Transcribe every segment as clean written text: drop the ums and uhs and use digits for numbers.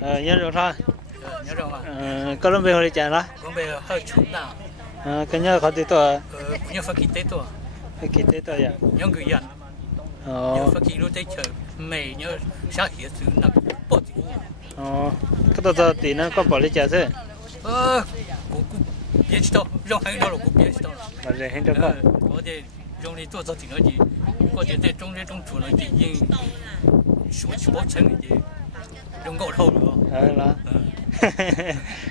nhớ rồi thôi. nhớ rồi mà. Có lần về hồi đi chạy đó. Còn bây giờ hơi chủng nào. Cái nhớ khó tí tuổi. Nhớ phải kinh tế tuổi. Phải kinh tế tuổi à? Nhớ người dân. Nhớ phải kinh tế chơi. Mày nhớ sáng hiện sự nó bỏ gì. Cái đó tí nó có bỏ đi chạy thế. Cũng biết đâu, rong hay đâu cũng biết đâu. Mà rẻ hay đâu có. Có thể rong đi做挺多的，或者在中途呢，就因说去保证的，用高头了。là.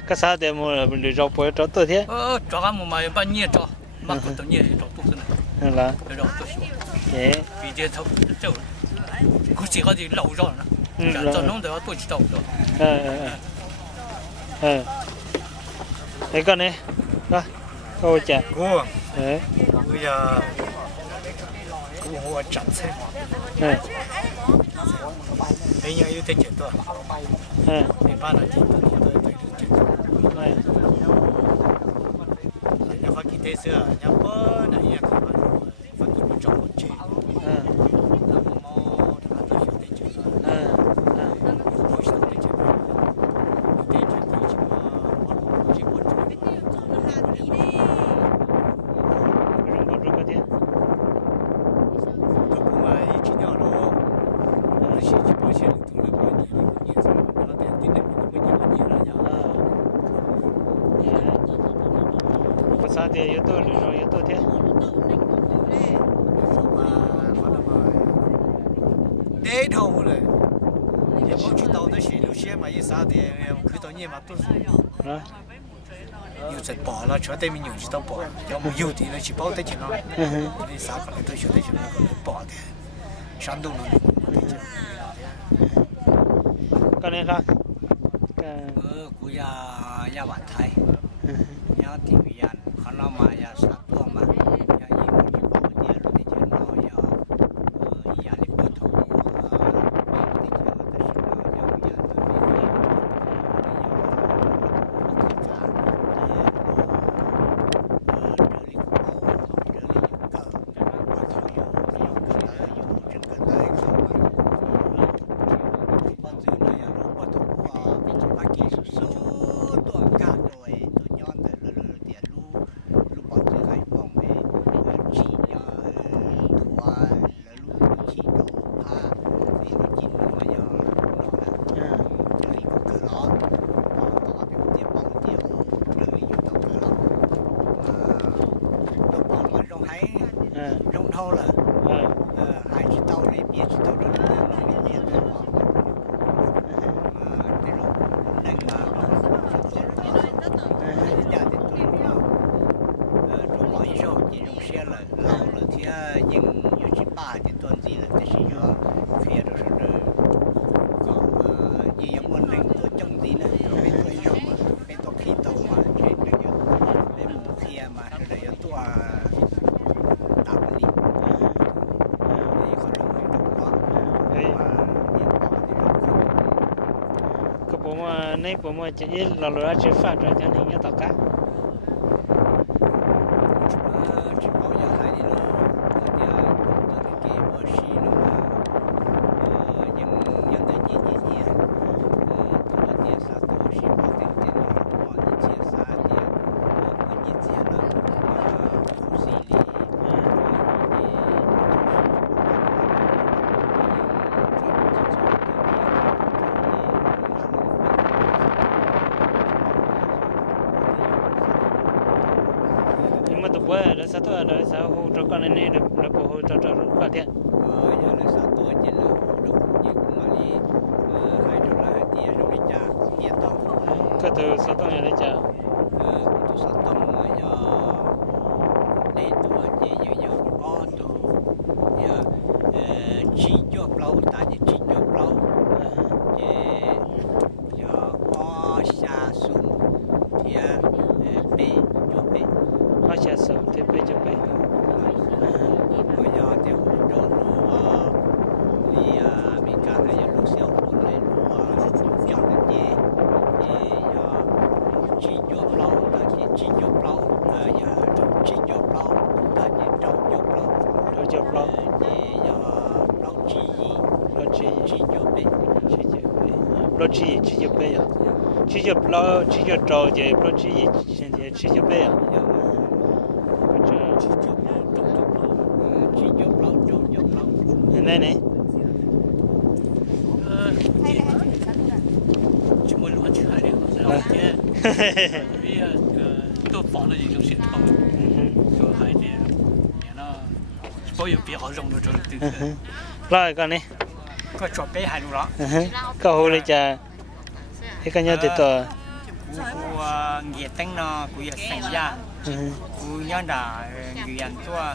Cái sao để mua mình được rau bưởi cho tôi thế? Cho cái mà bán nhẹ cho, mà có tao nhẹ cho tôi thế này. Là. Rau tôi xíu. Thế. Vì thế thâu châu, có chỉ có gì lâu rồi nữa. Cho nó để tôi chỉ đâu rồi. Thế con này, đó, thôi chả. Cô. Đấy. Bây giờ cô mua chặt xe. Bây giờ yêu thích chuyện tôi. Thì ba là chuyện tôi chuyện. Nhà phát kinh tế xưa, nhà bơ này nhà không phải phát kinh một trong một chuyện. Là mua thì tôi hiểu thế chuyện. Tôi hiểu thế chuyện. Thế chuyện thì chỉ một chuyện. Sao thì yếu tố rồi yếu tố thế? Để đâu rồi? Em không chịu tàu tới xí lúc xe mà sao thì cứ tao nhẹ mà tôi rồi. Yêu chạy bỏ là cho tới mình nhiều chỉ tao bỏ, nếu mà yêu thì nó chỉ bảo tới chỉ nó. Đi sao còn lại tôi chịu tới chỉ nó còn bỏ thì山东人。Con này thôi. Cú ya bạn Thái, ya thì ya khả năng mà ya sát tua mà, ya yêu thì bảo thì rồi thì cho nó ya đi bắt thầu, thì cho tới khi nào ya rong thô là hai chỉ tàu đi bia chỉ tàu đó nó bị bia thôi mà cái rồi nên mà gia đình tôi rồi mọi số chỉ dùng xe là lâu là thì nhưng有七八的段子了，但是要开的是搞也有我能做种地呢，被多肉嘛，被多开刀嘛，这个就被木开嘛，是的要多。Này bộ mà chỉ là lừa chỉ phát ra cho nên nhớ tất cả. Chỉ bảo giờ lại đi luôn, giờ tôi cái bộ xí nó mà nhân đại gì tôi tiền sao tôi xí bảo tiền nó bỏ đi chia xa tiền cái gì tiền nó không xí đi. Bữa là sao tôi là sao hồ cho con này là bộ hồ cho con thiệt. Giờ là sao tôi chỉ là hồ được chỉ mà đi hai chỗ là tiền rồi đi trả tiền tàu. Cái từ sao tôi nhà đi trả. Từ sao tôi mà giờ đây tôi chỉ giờ có tôi giờ chỉ cho lâu ta chỉ cho lâu giờ có xa xuống thì bê cho bê. Có xe sớm thì bây giờ bây giờ thì hỗ trợ luôn đi mình cả hai lúc sau luôn lên luôn chọn được gì thì chỉ cho lâu là lo chỉ cho bây giờ chỉ cho trâu thì lo chỉ hiện tại chỉ cho bây giờ này này chỉ muốn lo chuyện này rồi chứ vì都放了一种心头，就还得，那所有别好用的这对。lo cái này có cho bé hai luôn đó. Câu hồi giờ thì cái nhau từ từ. Cô nghe tiếng nó cô sinh ra, cô nhớ là người ăn tua,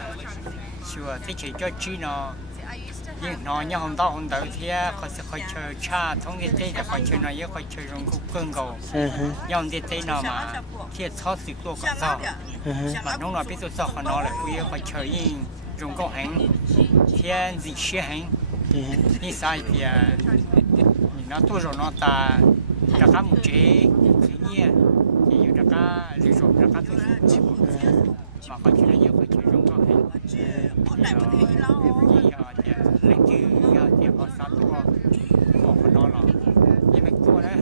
xưa thì chỉ cho chi nó, nhưng nó nhớ hôm đó thì có sẽ khỏi chơi cha, thông cái tết là khỏi chơi nó, nhớ khỏi chơi trong cuộc cơn cầu, nhớ cái tết nó mà thì sáu mươi tuổi có sao, mà nó biết sao nó là cô nhớ khỏi chơi in trong câu hành, thiên gì xe hành. Như sai thì nó tôi rồi nó ta đã có một chế tự nhiên thì đã có lựa chọn đã có tôi mà có chuyện nhiều có chuyện trong đó thì lấy từ thì họ sao tôi bỏ nó là như mình tôi đấy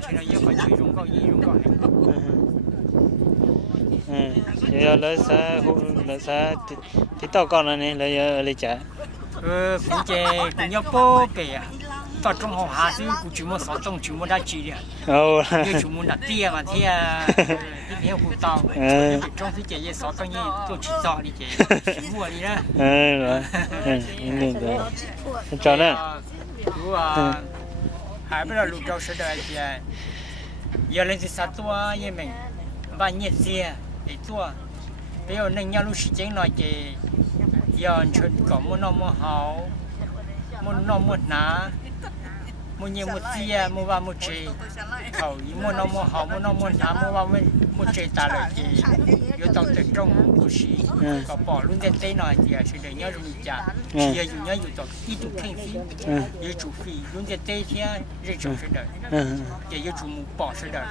chuyện nhiều có chuyện trong đó gì trong đó giờ lấy xa thì tao con này lấy trả cũng chơi cũng nhớ bố bè tao trong họ hạ chứ cũng chỉ muốn sáu trong chỉ muốn đá chỉ đấy như chỉ muốn đá tia mà thế cái theo của tao trong cái chơi sáu trong như tôi chỉ sợ đi chơi chỉ mua đi đó rồi rồi cho nè hai bây giờ lục trâu sẽ đợi thì giờ lên thì sát tua như mình và nhiệt xe để tua bây giờ nên nhau lúc時間來嘅有人出講冇那麼好，冇那麼難，冇嘢冇知啊，冇話冇做，頭冇那麼好，冇那麼難，冇話冇做大來嘅，要到最終冇事，個保論在對內嘅係人家容易講，只要人家要到一度傾費，要做費，論在對天日常是的，也要做冇保是的，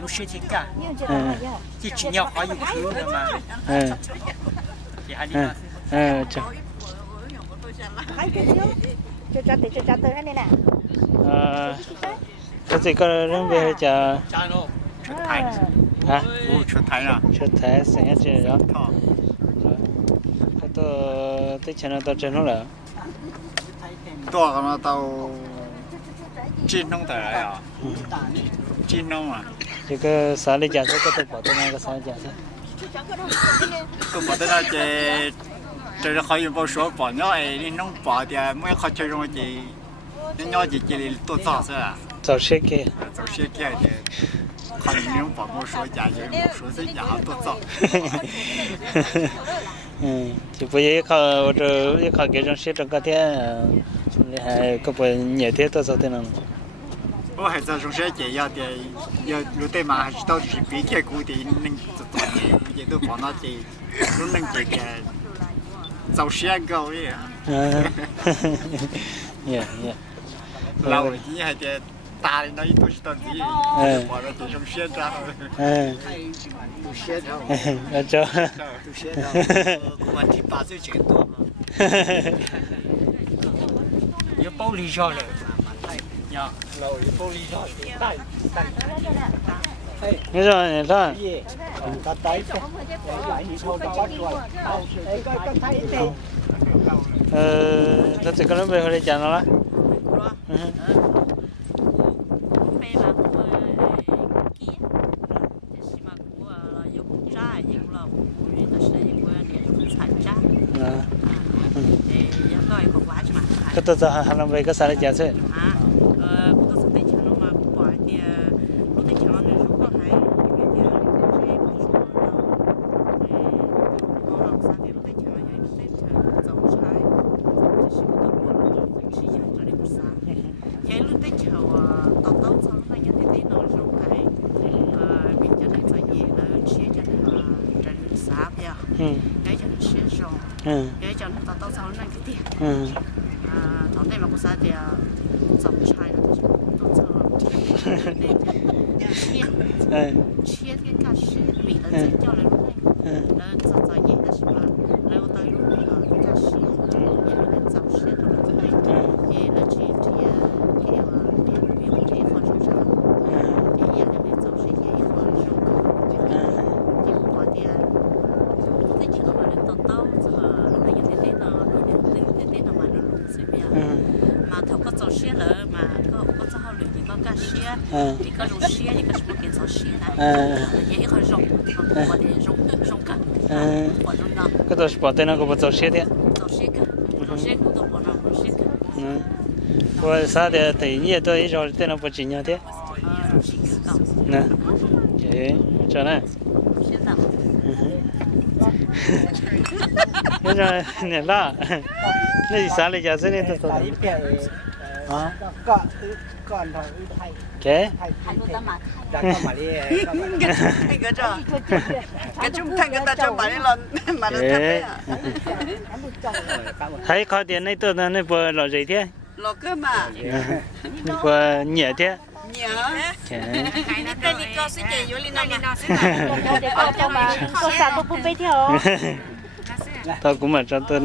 如事情幹，即只要好有口的嘛，也還得。cho cái gì có đến về chờ出台hả出台了出台sinh nhật chơi đó cái tôi tới channel tôi chơi nó là多个嘛到金龙的来啊金龙啊 chỉ có sáu lý giả cái tôi bỏ tôi mang cái sáu giả thôi tôi bỏ tới đó chơi chơi khó dùng bao số bỏ nhỏ ấy đi nông bỏ thì mới khó chơi trong gì nên nhỏ gì chơi tôi sao à cháu sẽ kia thì khó dùng bỏ bao số giả dùng bao số sẽ giả tôi sao chỉ bây giờ khó rồi khó cái trong sẽ trong cái thế hay có phải nhẹ thế tôi sao thế nào我还在中学节要的要路对嘛，到底是比较固定，能做做嘢，也都放到这，都能这个做宣告的。老了你还得打的那一都是到底，放到这种宣传。都宣传。这。都宣传。我听8岁最多嘛。要保利下来。呀，老一玻璃上大。你说你说。他这个人背后的讲到了。cái tôi cho hắn làm về cái sao để trả thôi. cái cho nó tao sau nó cái tiền thằng này mà có sao thì dòng chai nó tao sau chia cái cá sấu bị nó chết cho nó nó cho nhẹ đó chứ mà nó tới lúc này nó cá sấu nó dòng sấu rồi nó vậy nó chỉ có trâu xe lỡ mà có trâu hao lửa thì có cá xe thì có rong xe thì có một cái trâu xe này vậy có rong có thể rong cả có rong đó cái tôi bỏ tên nó có một tàu xe thế trâu xe cũng đâu bỏ nào trâu xe cả và sao thì nhiều tôi rồi tên nó bỏ chỉ nhau thế nè thế cho này bây giờ nè đó cái gì sao lại giờ thế này tôi hả còn thằng thay cái hai đứa ta mà ra có mà đi cái chúng thanh người ta cho bà đi lần mà nó thật đấy à thấy khó tiền này tôi nó vừa lò gì thế lò cơ mà vừa nhẹ thế nhớ cái đi co sẽ chạy vô lên nào để con cho mà con sản cũng không biết theo tôi cũng mà cho tôi